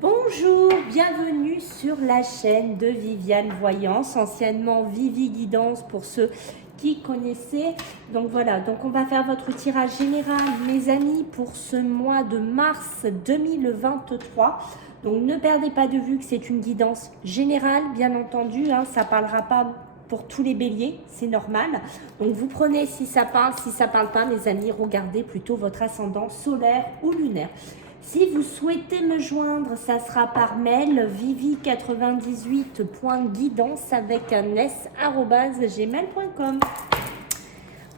Bonjour, bienvenue sur la chaîne de Viviane Voyance, anciennement Vivi Guidance pour ceux qui connaissaient. Donc voilà, donc on va faire votre tirage général, mes amis, pour ce mois de mars 2023. Donc ne perdez pas de vue que c'est une guidance générale, bien entendu, hein, ça ne parlera pas pour tous les béliers, c'est normal. Donc vous prenez si ça parle pas, mes amis, regardez plutôt votre ascendant solaire ou lunaire. Si vous souhaitez me joindre, ça sera par mail vivi98.guidance avec un s@gmail.com.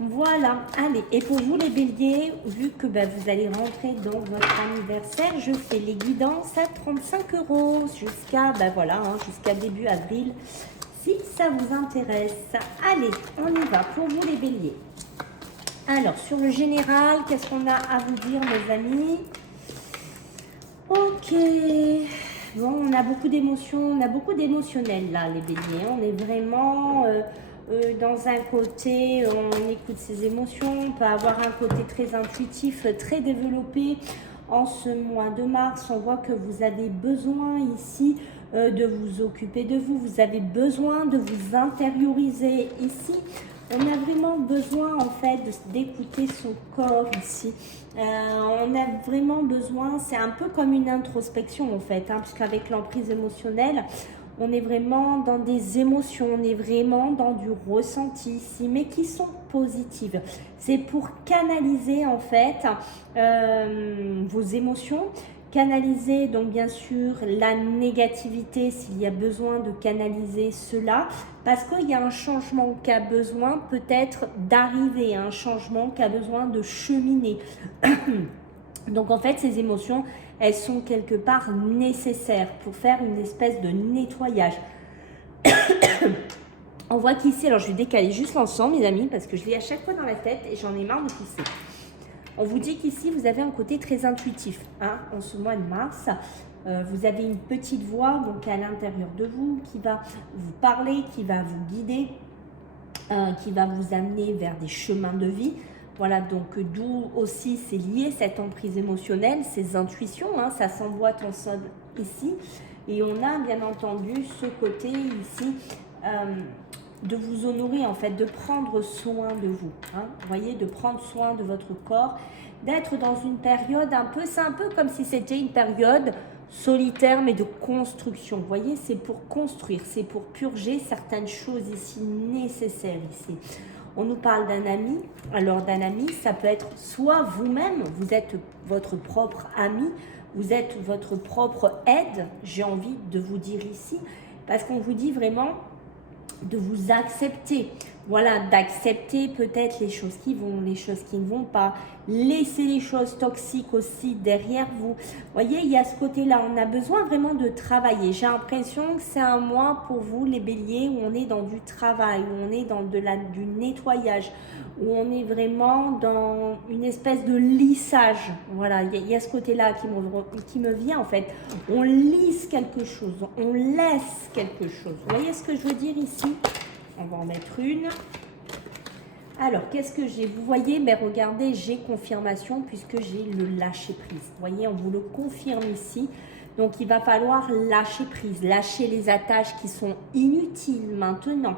Voilà, allez, et pour vous les béliers, vu que vous allez rentrer dans votre anniversaire, je fais les guidances à 35 € jusqu'à jusqu'à début avril, si ça vous intéresse. Allez, on y va pour vous les béliers. Alors, sur le général, qu'est-ce qu'on a à vous dire, mes amis? Ok, bon, on a beaucoup d'émotions, on a beaucoup d'émotionnel là, les béliers. On est vraiment dans un côté, on écoute ses émotions, on peut avoir un côté très intuitif, très développé. En ce mois de mars, on voit que vous avez besoin ici de vous occuper de vous, vous avez besoin de vous intérioriser ici. On a vraiment besoin en fait d'écouter son corps ici. On a vraiment besoin, c'est un peu comme une introspection en fait, hein, puisqu'avec l'emprise émotionnelle, on est vraiment dans des émotions, on est vraiment dans du ressenti ici, mais qui sont positives. C'est pour canaliser en fait vos émotions, canaliser donc bien sûr la négativité s'il y a besoin de canaliser cela, parce qu'il y a un changement qui a besoin peut-être d'arriver, un changement qui a besoin de cheminer. Donc en fait ces émotions, elles sont quelque part nécessaires pour faire une espèce de nettoyage. On voit qu'ici, alors je vais décaler juste l'ensemble mes amis, parce que je l'ai à chaque fois dans la tête et j'en ai marre de pousser. On vous dit qu'ici, vous avez un côté très intuitif, hein, en ce mois de mars. Vous avez une petite voix donc à l'intérieur de vous qui va vous parler, qui va vous guider, qui va vous amener vers des chemins de vie. Voilà, donc d'où aussi c'est lié cette emprise émotionnelle, ces intuitions, hein, ça s'emboîte ensemble ici. Et on a bien entendu ce côté ici de vous honorer en fait, de prendre soin de vous. Hein, vous voyez, de prendre soin de votre corps, d'être dans une période un peu, c'est un peu comme si c'était une période solitaire mais de construction. Vous voyez, c'est pour construire, c'est pour purger certaines choses ici nécessaires ici. On nous parle d'un ami. Alors d'un ami, ça peut être soit vous-même, vous êtes votre propre ami, vous êtes votre propre aide, j'ai envie de vous dire ici, parce qu'on vous dit vraiment de vous accepter. Voilà, d'accepter peut-être les choses qui vont, les choses qui ne vont pas. Laisser les choses toxiques aussi derrière vous. Vous voyez, il y a ce côté-là. On a besoin vraiment de travailler. J'ai l'impression que c'est un mois pour vous, les béliers, où on est dans du travail, où on est dans du nettoyage, où on est vraiment dans une espèce de lissage. Voilà, il y a ce côté-là qui me vient en fait. On lisse quelque chose, on laisse quelque chose. Vous voyez ce que je veux dire ici? On va en mettre une. Alors, qu'est-ce que j'ai? Vous voyez, mais regardez, j'ai confirmation puisque j'ai le lâcher prise. Vous voyez, on vous le confirme ici. Donc, il va falloir lâcher prise, lâcher les attaches qui sont inutiles maintenant.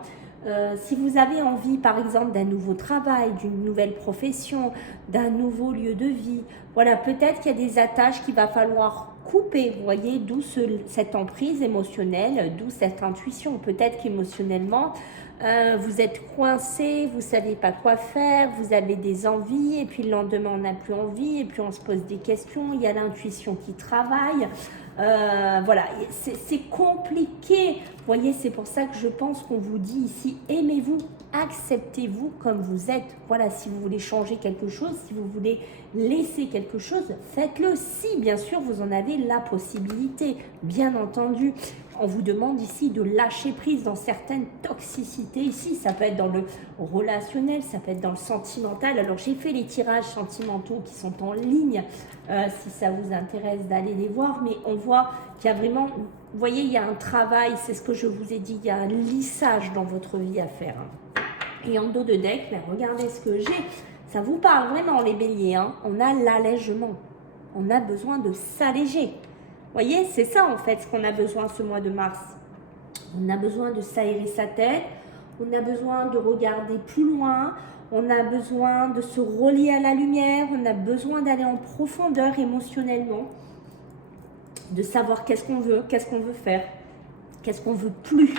Si vous avez envie, par exemple, d'un nouveau travail, d'une nouvelle profession, d'un nouveau lieu de vie, voilà, peut-être qu'il y a des attaches qu'il va falloir couper, vous voyez, d'où cette emprise émotionnelle, d'où cette intuition. Peut-être qu'émotionnellement, vous êtes coincé, vous ne savez pas quoi faire, vous avez des envies, et puis le lendemain, on n'a plus envie, et puis on se pose des questions, il y a l'intuition qui travaille. Voilà, c'est compliqué. Vous voyez, c'est pour ça que je pense qu'on vous dit ici, aimez-vous, acceptez-vous comme vous êtes. Voilà, si vous voulez changer quelque chose, si vous voulez laisser quelque chose, faites-le. Si, bien sûr, vous en avez la possibilité, bien entendu. On vous demande ici de lâcher prise dans certaines toxicités. Ici, ça peut être dans le relationnel, ça peut être dans le sentimental. Alors, j'ai fait les tirages sentimentaux qui sont en ligne, si ça vous intéresse d'aller les voir. Mais on voit qu'il y a vraiment, vous voyez, il y a un travail, c'est ce que je vous ai dit, il y a un lissage dans votre vie à faire. Et en dos de deck, là, regardez ce que j'ai. Ça vous parle vraiment, les béliers, hein. On a l'allègement. On a besoin de s'alléger. voyez, c'est ça en fait ce qu'on a besoin ce mois de mars. On a besoin de s'aérer sa tête, on a besoin de regarder plus loin, on a besoin de se relier à la lumière, on a besoin d'aller en profondeur émotionnellement, de savoir qu'est-ce qu'on veut faire, qu'est-ce qu'on veut plus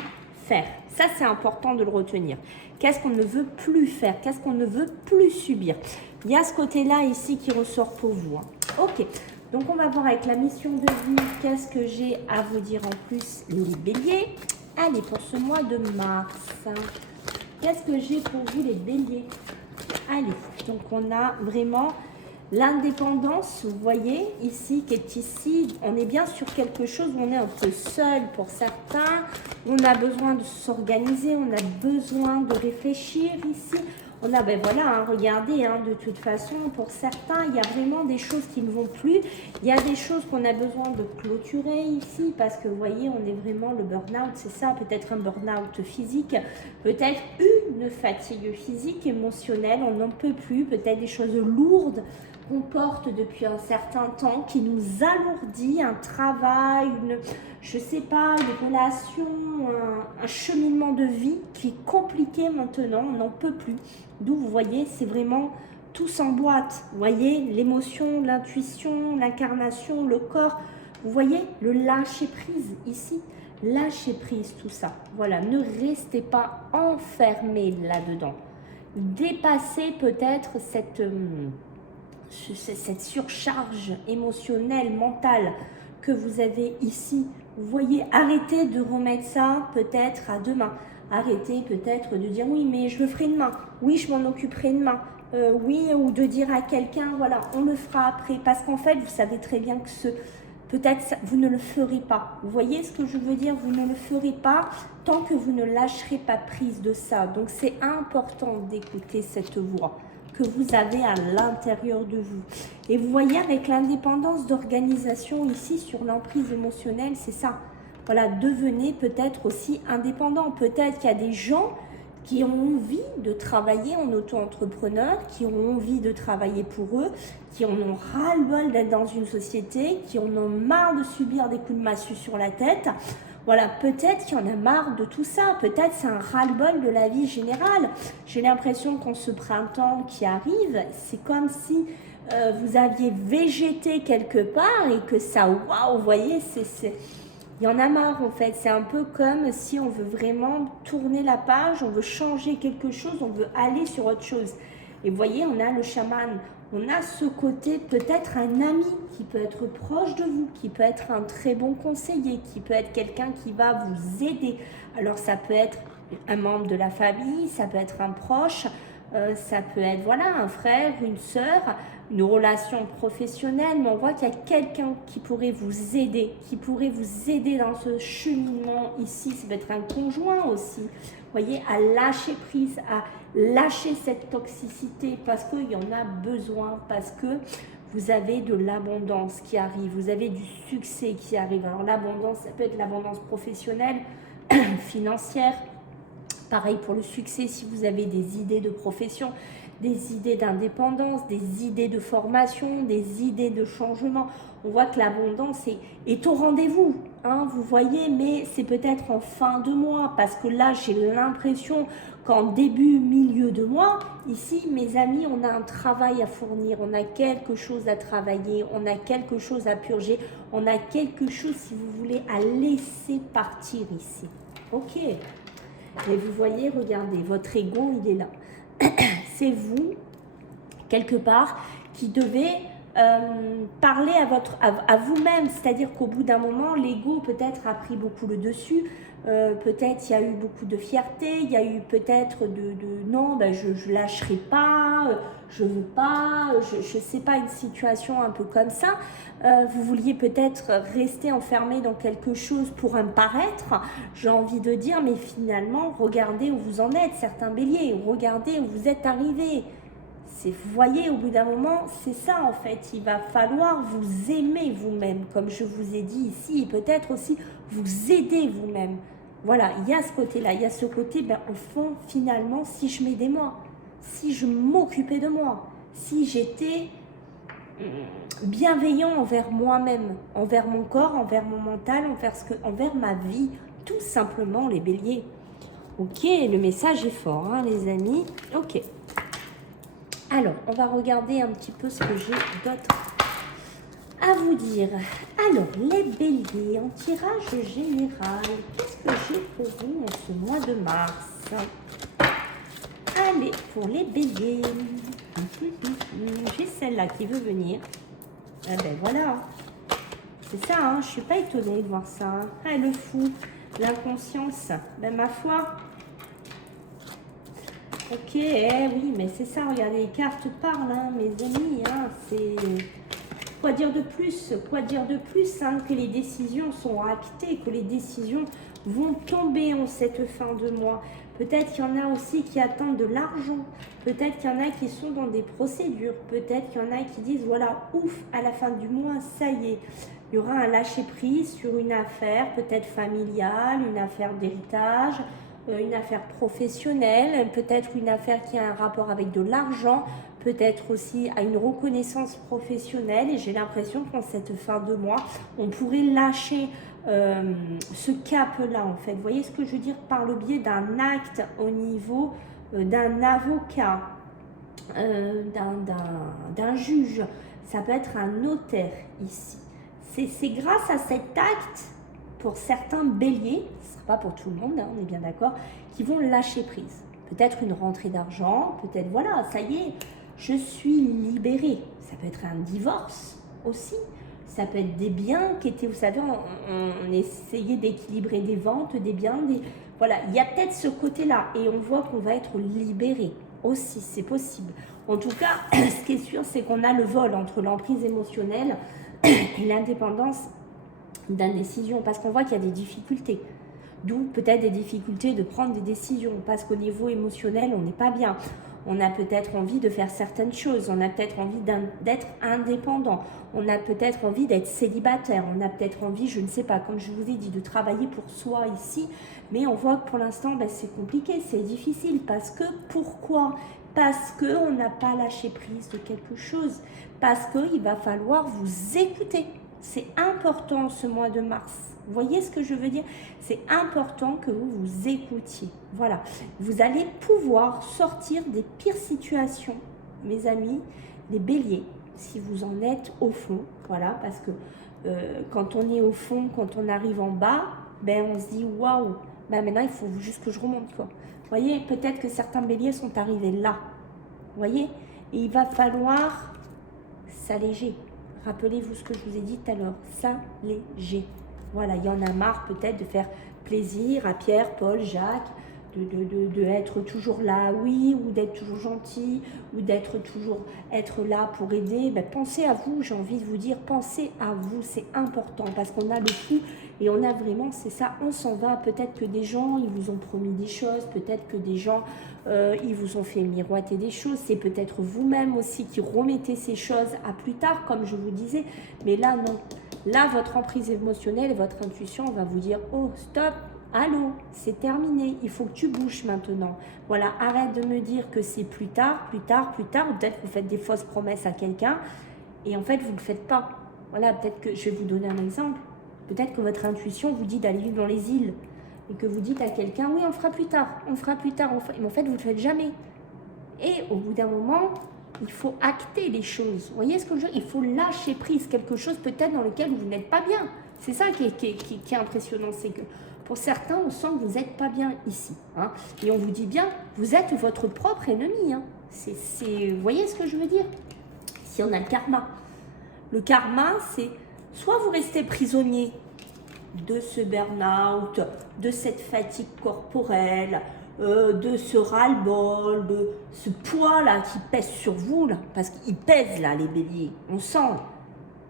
faire. Ça, c'est important de le retenir. Qu'est-ce qu'on ne veut plus faire, qu'est-ce qu'on ne veut plus subir. Il y a ce côté-là ici qui ressort pour vous. Ok, donc on va voir avec la mission de vie, qu'est-ce que j'ai à vous dire en plus, les béliers. Allez, pour ce mois de mars, qu'est-ce que j'ai pour vous, les béliers? Allez, donc on a vraiment l'indépendance, vous voyez, ici, qui est ici. On est bien sur quelque chose où on est un peu seul pour certains. On a besoin de s'organiser, on a besoin de réfléchir ici. On a, ben voilà, hein, regardez, hein, de toute façon, pour certains, il y a vraiment des choses qui ne vont plus. Il y a des choses qu'on a besoin de clôturer ici, parce que, vous voyez, on est vraiment le burn-out, c'est ça, peut-être un burn-out physique, peut-être une fatigue physique, émotionnelle, on n'en peut plus, peut-être des choses lourdes qu'on porte depuis un certain temps, qui nous alourdit, un travail, je sais pas, une relation, un cheminement de vie qui est compliqué maintenant, on n'en peut plus. D'où vous voyez, c'est vraiment tout s'emboîte. Vous voyez, l'émotion, l'intuition, l'incarnation, le corps. Vous voyez, le lâcher prise ici. Lâcher prise, tout ça. Voilà, ne restez pas enfermés là-dedans. Dépassez peut-être cette surcharge émotionnelle, mentale que vous avez ici. Vous voyez, arrêtez de remettre ça peut-être à demain. Arrêtez peut-être de dire oui, mais je le ferai demain. Oui, je m'en occuperai demain. Oui, ou de dire à quelqu'un, voilà, on le fera après. Parce qu'en fait, vous savez très bien que peut-être vous ne le ferez pas. Vous voyez ce que je veux dire? Vous ne le ferez pas tant que vous ne lâcherez pas prise de ça. Donc, c'est important d'écouter cette voix que vous avez à l'intérieur de vous. Et vous voyez, avec l'indépendance d'organisation ici sur l'emprise émotionnelle, c'est ça. Voilà, devenez peut-être aussi indépendant. Peut-être qu'il y a des gens qui ont envie de travailler en auto-entrepreneur, qui ont envie de travailler pour eux, qui en ont ras-le-bol d'être dans une société, qui en ont marre de subir des coups de massue sur la tête. Voilà, peut-être qu'il y en a marre de tout ça, peut-être c'est un ras-le-bol de la vie générale. J'ai l'impression qu'en ce printemps qui arrive, c'est comme si vous aviez végété quelque part et que ça, waouh, vous voyez, il y en a marre en fait. C'est un peu comme si on veut vraiment tourner la page, on veut changer quelque chose, on veut aller sur autre chose. Et vous voyez, on a le chaman. On a ce côté, peut-être un ami qui peut être proche de vous, qui peut être un très bon conseiller, qui peut être quelqu'un qui va vous aider. Alors ça peut être un membre de la famille, ça peut être un proche, ça peut être voilà, un frère, une sœur, une relation professionnelle, mais on voit qu'il y a quelqu'un qui pourrait vous aider, dans ce cheminement ici. Ça peut être un conjoint aussi, vous voyez, à lâcher prise, à lâcher cette toxicité parce qu'il y en a besoin, parce que vous avez de l'abondance qui arrive, vous avez du succès qui arrive. Alors l'abondance, ça peut être l'abondance professionnelle, financière. Pareil pour le succès, si vous avez des idées de profession, des idées d'indépendance, des idées de formation, des idées de changement. On voit que l'abondance est au rendez-vous, hein, vous voyez, mais c'est peut-être en fin de mois, parce que là, j'ai l'impression qu'en début, milieu de mois, ici, mes amis, on a un travail à fournir, on a quelque chose à travailler, on a quelque chose à purger, on a quelque chose, si vous voulez, à laisser partir ici. Ok. Et vous voyez, regardez, votre ego, il est là. C'est vous, quelque part, qui devez parler à vous-même. C'est-à-dire qu'au bout d'un moment, l'ego peut-être a pris beaucoup le dessus. Peut-être il y a eu beaucoup de fierté, il y a eu peut-être non, ben je lâcherai pas, je veux pas, je sais pas, une situation un peu comme ça. Vous vouliez peut-être rester enfermé dans quelque chose pour un paraître, j'ai envie de dire, mais finalement, regardez où vous en êtes, certains béliers, regardez où vous êtes arrivés. Vous voyez, au bout d'un moment, c'est ça en fait, il va falloir vous aimer vous-même, comme je vous ai dit ici, et peut-être aussi vous aider vous-même. Voilà, il y a ce côté-là, il y a ce côté, ben, au fond, finalement, si je m'aidais moi, si je m'occupais de moi, si j'étais bienveillant envers moi-même, envers mon corps, envers mon mental, envers ma vie, tout simplement les béliers. Ok, le message est fort, hein, les amis. Ok. Alors, on va regarder un petit peu ce que j'ai d'autre à vous dire. Alors, les béliers, en tirage général, qu'est-ce que j'ai pour vous en ce mois de mars? Allez, pour les béliers. J'ai celle-là qui veut venir. Ah ben voilà. C'est ça, hein, je ne suis pas étonnée de voir ça. Hein. Ah, le fou, l'inconscience. Ben ma foi. Ok, oui, mais c'est ça, regardez, les cartes parlent, hein, mes amis. Hein, c'est... Quoi dire de plus? Quoi dire de plus hein, que les décisions sont actées, que les décisions vont tomber en cette fin de mois. Peut-être qu'il y en a aussi qui attendent de l'argent. Peut-être qu'il y en a qui sont dans des procédures. Peut-être qu'il y en a qui disent, voilà, ouf, à la fin du mois, ça y est. Il y aura un lâcher-prise sur une affaire, peut-être familiale, une affaire d'héritage, une affaire professionnelle, peut-être une affaire qui a un rapport avec de l'argent, peut-être aussi à une reconnaissance professionnelle. Et j'ai l'impression qu'en cette fin de mois, on pourrait lâcher ce cap-là, en fait. Vous voyez ce que je veux dire par le biais d'un acte au niveau d'un avocat, d'un juge. Ça peut être un notaire ici. C'est grâce à cet acte, pour certains béliers, ce ne sera pas pour tout le monde, hein, on est bien d'accord, qui vont lâcher prise. Peut-être une rentrée d'argent, peut-être, voilà, ça y est, je suis libérée. Ça peut être un divorce aussi. Ça peut être des biens qui étaient, vous savez, on essayait d'équilibrer des ventes, des biens, voilà, il y a peut-être ce côté-là. Et on voit qu'on va être libéré aussi, c'est possible. En tout cas, ce qui est sûr, c'est qu'on a le vol entre l'emprise émotionnelle et l'indépendance d'indécision, parce qu'on voit qu'il y a des difficultés. D'où peut-être des difficultés de prendre des décisions, parce qu'au niveau émotionnel, on n'est pas bien. On a peut-être envie de faire certaines choses, on a peut-être envie d'être indépendant, on a peut-être envie d'être célibataire, on a peut-être envie, je ne sais pas, comme je vous ai dit, de travailler pour soi ici, mais on voit que pour l'instant, ben, c'est compliqué, c'est difficile, parce que, pourquoi? Parce qu'on n'a pas lâché prise de quelque chose, parce qu'il va falloir vous écouter. C'est important ce mois de mars. Vous voyez ce que je veux dire? C'est important que vous vous écoutiez. Voilà. Vous allez pouvoir sortir des pires situations, mes amis, les béliers, si vous en êtes au fond. Voilà, parce que quand on est au fond, quand on arrive en bas, ben on se dit waouh, ben maintenant il faut juste que je remonte, quoi. Vous voyez, peut-être que certains béliers sont arrivés là. Vous voyez? Et il va falloir s'alléger. Rappelez-vous ce que je vous ai dit tout à l'heure, s'alléger. Voilà, il y en a marre peut-être de faire plaisir à Pierre, Paul, Jacques, de être toujours là, oui, ou d'être toujours gentil, ou d'être toujours être là pour aider. Ben, pensez à vous, j'ai envie de vous dire, pensez à vous, c'est important, parce qu'on a le flou et on a vraiment, c'est ça, on s'en va. Peut-être que des gens, ils vous ont promis des choses, peut-être que des gens, ils vous ont fait miroiter des choses, c'est peut-être vous-même aussi qui remettez ces choses à plus tard, comme je vous disais, mais là, non. Là, votre emprise émotionnelle et votre intuition va vous dire, oh, stop, allô, c'est terminé, il faut que tu bouges maintenant. Voilà, arrête de me dire que c'est plus tard, plus tard, plus tard, ou peut-être que vous faites des fausses promesses à quelqu'un, et en fait, vous ne le faites pas. Voilà, peut-être que, je vais vous donner un exemple, peut-être que votre intuition vous dit d'aller vivre dans les îles, et que vous dites à quelqu'un, oui, on fera plus tard, on fera plus tard, mais en fait, vous ne le faites jamais. Et au bout d'un moment, il faut acter les choses. Vous voyez ce que je veux dire? Il faut lâcher prise, quelque chose peut-être dans lequel vous n'êtes pas bien. C'est ça qui est impressionnant, c'est que pour certains, on sent que vous n'êtes pas bien ici. Hein, et on vous dit bien, vous êtes votre propre ennemi. Hein. Vous voyez ce que je veux dire? Si on a le karma. Le karma, c'est soit vous restez prisonnier de ce burn-out, de cette fatigue corporelle, de ce ras-le-bol, de ce poids-là qui pèse sur vous, là, parce qu'il pèse là, les béliers, on sent,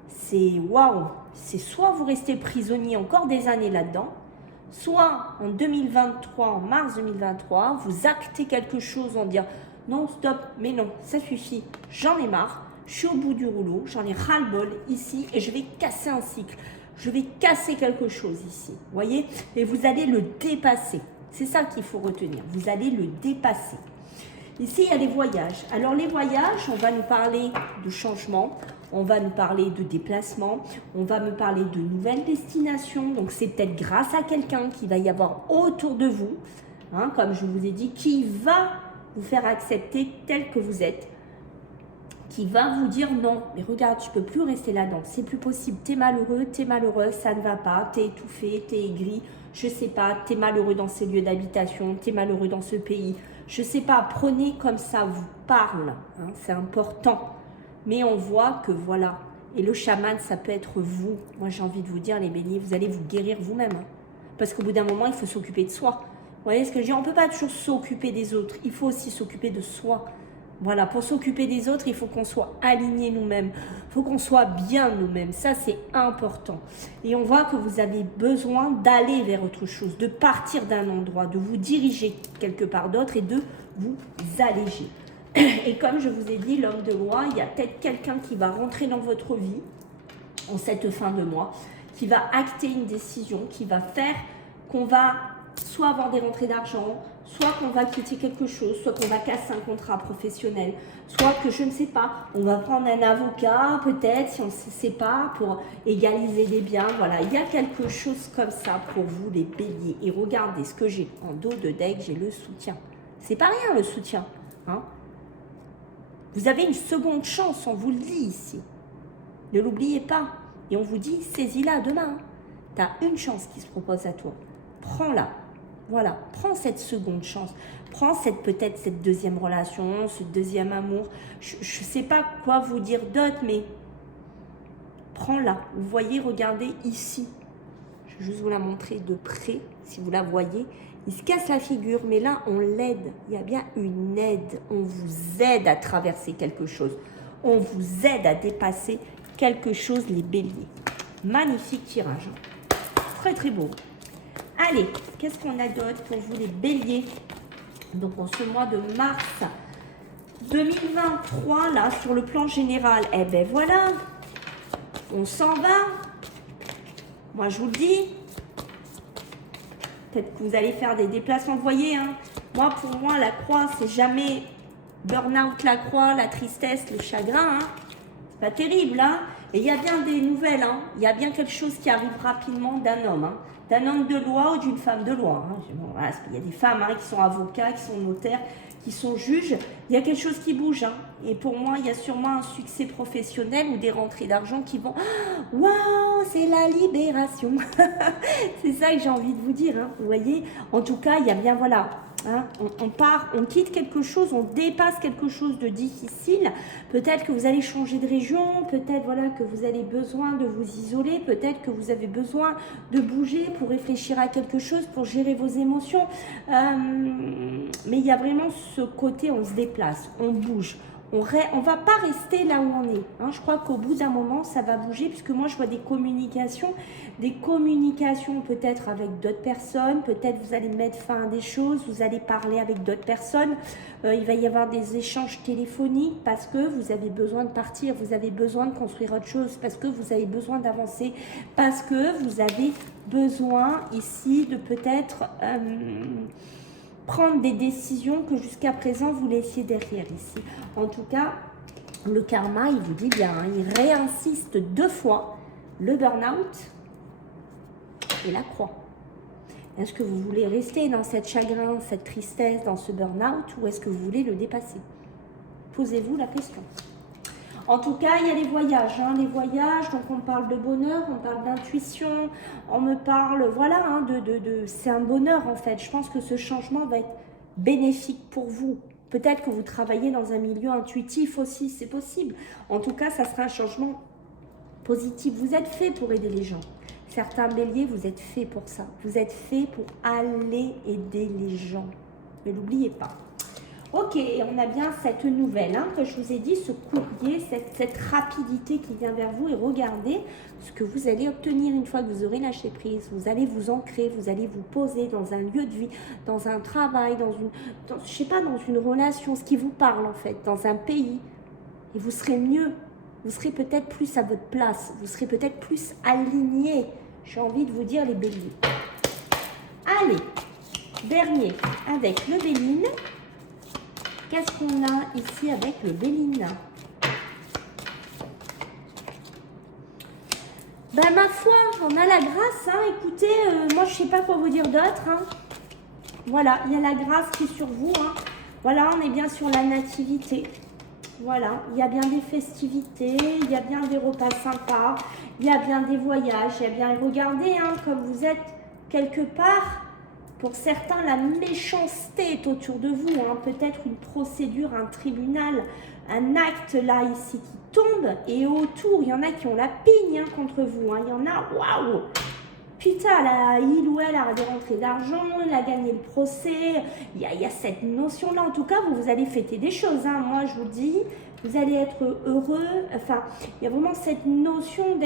c'est waouh, c'est soit vous restez prisonnier encore des années là-dedans, soit en 2023, en mars 2023, vous actez quelque chose en disant non, stop, mais non, ça suffit, j'en ai marre, je suis au bout du rouleau, j'en ai ras-le-bol ici et je vais casser un cycle, je vais casser quelque chose ici, voyez, et vous allez le dépasser. C'est ça qu'il faut retenir. Vous allez le dépasser. Ici, il y a les voyages. Alors, les voyages, on va nous parler de changement. on va nous parler de déplacement, on va me parler de nouvelles destinations. Donc c'est peut-être grâce à quelqu'un qui va y avoir autour de vous, hein, comme je vous ai dit, qui va vous faire accepter tel que vous êtes, qui va vous dire non, mais regarde, tu peux plus rester là-dedans, c'est plus possible, t'es malheureux, t'es malheureuse, ça ne va pas, t'es étouffé, t'es aigri, je sais pas, t'es malheureux dans ces lieux d'habitation, t'es malheureux dans ce pays, je sais pas, prenez comme ça vous parle, hein, c'est important, mais on voit que voilà, et le chaman, ça peut être vous. Moi j'ai envie de vous dire les béliers, vous allez vous guérir vous-même, hein, parce qu'au bout d'un moment, il faut s'occuper de soi. Vous voyez ce que je dis? On ne peut pas toujours s'occuper des autres, il faut aussi s'occuper de soi. Voilà, pour s'occuper des autres, il faut qu'on soit alignés nous-mêmes, il faut qu'on soit bien nous-mêmes, ça c'est important. Et on voit que vous avez besoin d'aller vers autre chose, de partir d'un endroit, de vous diriger quelque part d'autre et de vous alléger. Et comme je vous ai dit, l'homme de loi, il y a peut-être quelqu'un qui va rentrer dans votre vie en cette fin de mois, qui va acter une décision, qui va faire qu'on va soit avoir des rentrées d'argent, soit qu'on va quitter quelque chose, soit qu'on va casser un contrat professionnel, soit que je ne sais pas, on va prendre un avocat peut-être si on ne sait pas pour égaliser des biens. Voilà, il y a quelque chose comme ça pour vous les béliers. Et regardez ce que j'ai en dos de deck, j'ai le soutien. C'est pas rien le soutien, hein. Vous avez une seconde chance, on vous le dit ici. Ne l'oubliez pas. Et on vous dit, saisis-la demain. Tu as une chance qui se propose à toi. Prends-la. Voilà, prends cette seconde chance. Prends peut-être cette deuxième relation, ce deuxième amour. Je ne sais pas quoi vous dire d'autre, mais prends-la. Vous voyez, regardez ici. Je vais juste vous la montrer de près, si vous la voyez. Il se casse la figure, mais là, on l'aide. Il y a bien une aide. On vous aide à traverser quelque chose. On vous aide à dépasser quelque chose, les béliers. Magnifique tirage. Très, très beau. Allez, qu'est-ce qu'on a d'autre pour vous, les béliers? Donc, en ce mois de mars 2023, là, sur le plan général, eh ben voilà, on s'en va. Moi, je vous le dis. Peut-être que vous allez faire des déplacements, vous voyez, hein. Moi, pour moi, la croix, c'est jamais burn-out, la croix, la tristesse, le chagrin, hein. C'est pas terrible, hein. Et il y a bien des nouvelles, hein. Il y a bien quelque chose qui arrive rapidement d'un homme, hein. D'un homme de loi ou d'une femme de loi, hein. Bon, voilà, il y a des femmes, hein, qui sont avocats, qui sont notaires, qui sont juges. Il y a quelque chose qui bouge, hein. Et pour moi, il y a sûrement un succès professionnel ou des rentrées d'argent qui vont... Waouh, c'est la libération. C'est ça que j'ai envie de vous dire, hein. Vous voyez, en tout cas, il y a bien, voilà, hein, on part, on quitte quelque chose, on dépasse quelque chose de difficile. Peut-être que vous allez changer de région, peut-être voilà, que vous avez besoin de vous isoler, peut-être que vous avez besoin de bouger pour réfléchir à quelque chose, pour gérer vos émotions. Mais il y a vraiment ce côté, on se déplace, on bouge. On ne va pas rester là où on est, hein. Je crois qu'au bout d'un moment, ça va bouger, puisque moi, je vois des communications peut-être avec d'autres personnes, peut-être vous allez mettre fin à des choses, vous allez parler avec d'autres personnes, il va y avoir des échanges téléphoniques parce que vous avez besoin de partir, vous avez besoin de construire autre chose, parce que vous avez besoin d'avancer, parce que vous avez besoin ici de peut-être... prendre des décisions que jusqu'à présent vous laissiez derrière ici. En tout cas, le karma, il vous dit bien, hein, il réinsiste 2 fois le burn-out et la croix. Est-ce que vous voulez rester dans cette chagrin, cette tristesse, dans ce burn-out, ou est-ce que vous voulez le dépasser? Posez-vous la question. En tout cas, il y a les voyages, hein, les voyages, donc on parle de bonheur, on parle d'intuition, on me parle, voilà, hein, c'est un bonheur en fait. Je pense que ce changement va être bénéfique pour vous. Peut-être que vous travaillez dans un milieu intuitif aussi, c'est possible. En tout cas, ça sera un changement positif. Vous êtes fait pour aider les gens. Certains béliers, vous êtes fait pour ça. Vous êtes fait pour aller aider les gens. Ne l'oubliez pas. Ok, on a bien cette nouvelle, hein, que je vous ai dit, ce courrier, cette rapidité qui vient vers vous. Et regardez ce que vous allez obtenir une fois que vous aurez lâché prise. Vous allez vous ancrer, vous allez vous poser dans un lieu de vie, dans un travail, je sais pas, dans une relation, ce qui vous parle en fait, dans un pays. Et vous serez mieux, vous serez peut-être plus à votre place, vous serez peut-être plus aligné. J'ai envie de vous dire les béliers. Allez, dernier avec le Béline. Qu'est-ce qu'on a ici avec le Béline? Ben, ma foi, on a la grâce, hein. Écoutez, moi, je sais pas quoi vous dire d'autre, hein. Voilà, il y a la grâce qui est sur vous, hein. Voilà, on est bien sur la nativité. Voilà, il y a bien des festivités, il y a bien des repas sympas, il y a bien des voyages, il y a bien, regardez, hein, comme vous êtes quelque part, pour certains, la méchanceté est autour de vous, hein, peut-être une procédure, un tribunal, un acte là, ici, qui tombe, et autour, il y en a qui ont la pigne, hein, contre vous, hein, il y en a, waouh! Putain, là, il ou elle a des rentrées d'argent, il a gagné le procès. Il y a cette notion-là. En tout cas, vous allez fêter des choses. Hein. Moi, je vous dis, vous allez être heureux. Enfin, il y a vraiment cette notion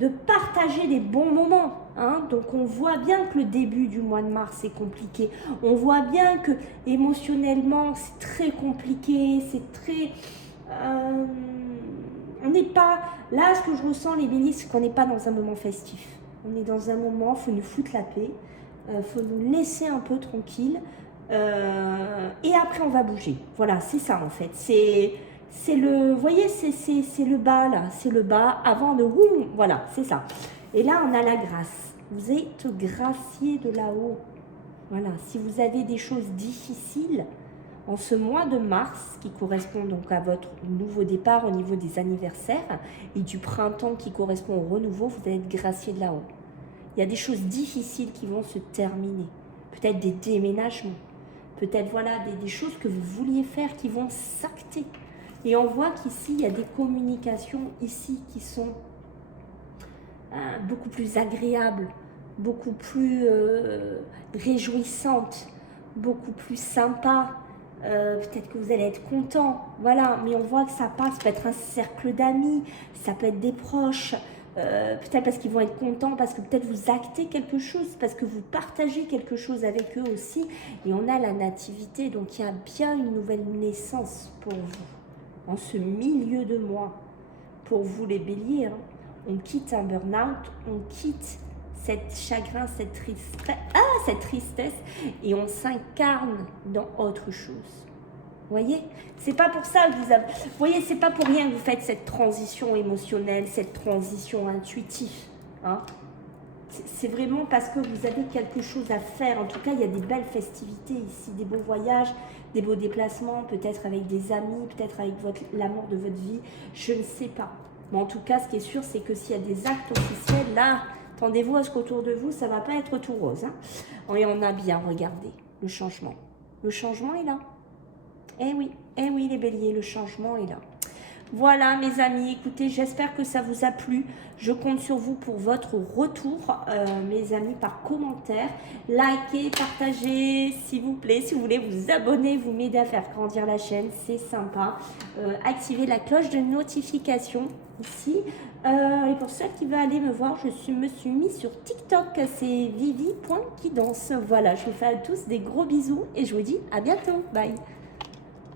de partager des bons moments. Hein. Donc, on voit bien que le début du mois de mars est compliqué. On voit bien que émotionnellement, c'est très compliqué. C'est très... on n'est pas... Là, ce que je ressens, les béliers, c'est qu'on n'est pas dans un moment festif. On est dans un moment, il faut nous foutre la paix, faut nous laisser un peu tranquille, et après on va bouger. Voilà, c'est ça en fait. C'est le, vous voyez, c'est le bas là, c'est le bas avant de, voilà, c'est ça. Et là on a la grâce. Vous êtes gracié de là-haut. Voilà, si vous avez des choses difficiles en ce mois de mars, qui correspond donc à votre nouveau départ au niveau des anniversaires, et du printemps qui correspond au renouveau, vous allez être gracié de là-haut. Il y a des choses difficiles qui vont se terminer. Peut-être des déménagements. Peut-être voilà, des choses que vous vouliez faire qui vont s'acter. Et on voit qu'ici, il y a des communications ici qui sont beaucoup plus agréables, beaucoup plus réjouissantes, beaucoup plus sympas. Peut-être que vous allez être content, voilà, mais on voit que ça passe, ça peut être un cercle d'amis, ça peut être des proches, peut-être parce qu'ils vont être contents, parce que peut-être vous actez quelque chose, parce que vous partagez quelque chose avec eux aussi, et on a la nativité, donc il y a bien une nouvelle naissance pour vous, en ce milieu de mois, pour vous les béliers, hein. On quitte un burn-out, on quitte cette chagrin, cette tristesse, et on s'incarne dans autre chose. Vous voyez, c'est pas pour ça que vous avez... Vous voyez, c'est pas pour rien que vous faites cette transition émotionnelle, cette transition intuitive. Hein. C'est vraiment parce que vous avez quelque chose à faire. En tout cas, il y a des belles festivités ici, des beaux voyages, des beaux déplacements, peut-être avec des amis, peut-être avec l'amour de votre vie, je ne sais pas. Mais en tout cas, ce qui est sûr, c'est que s'il y a des actes officiels, là... Attendez-vous à ce qu'autour de vous, ça ne va pas être tout rose. Hein. Et on a bien regardé le changement. Le changement est là. Eh oui, les béliers, le changement est là. Voilà, mes amis, écoutez, j'espère que ça vous a plu. Je compte sur vous pour votre retour, mes amis, par commentaire. Likez, partagez, s'il vous plaît. Si vous voulez vous abonner, vous m'aider à faire grandir la chaîne, c'est sympa. Activez la cloche de notification ici. Et pour ceux qui veulent aller me voir, me suis mis sur TikTok, c'est vivi.kidance. Voilà, je vous fais à tous des gros bisous et je vous dis à bientôt. Bye.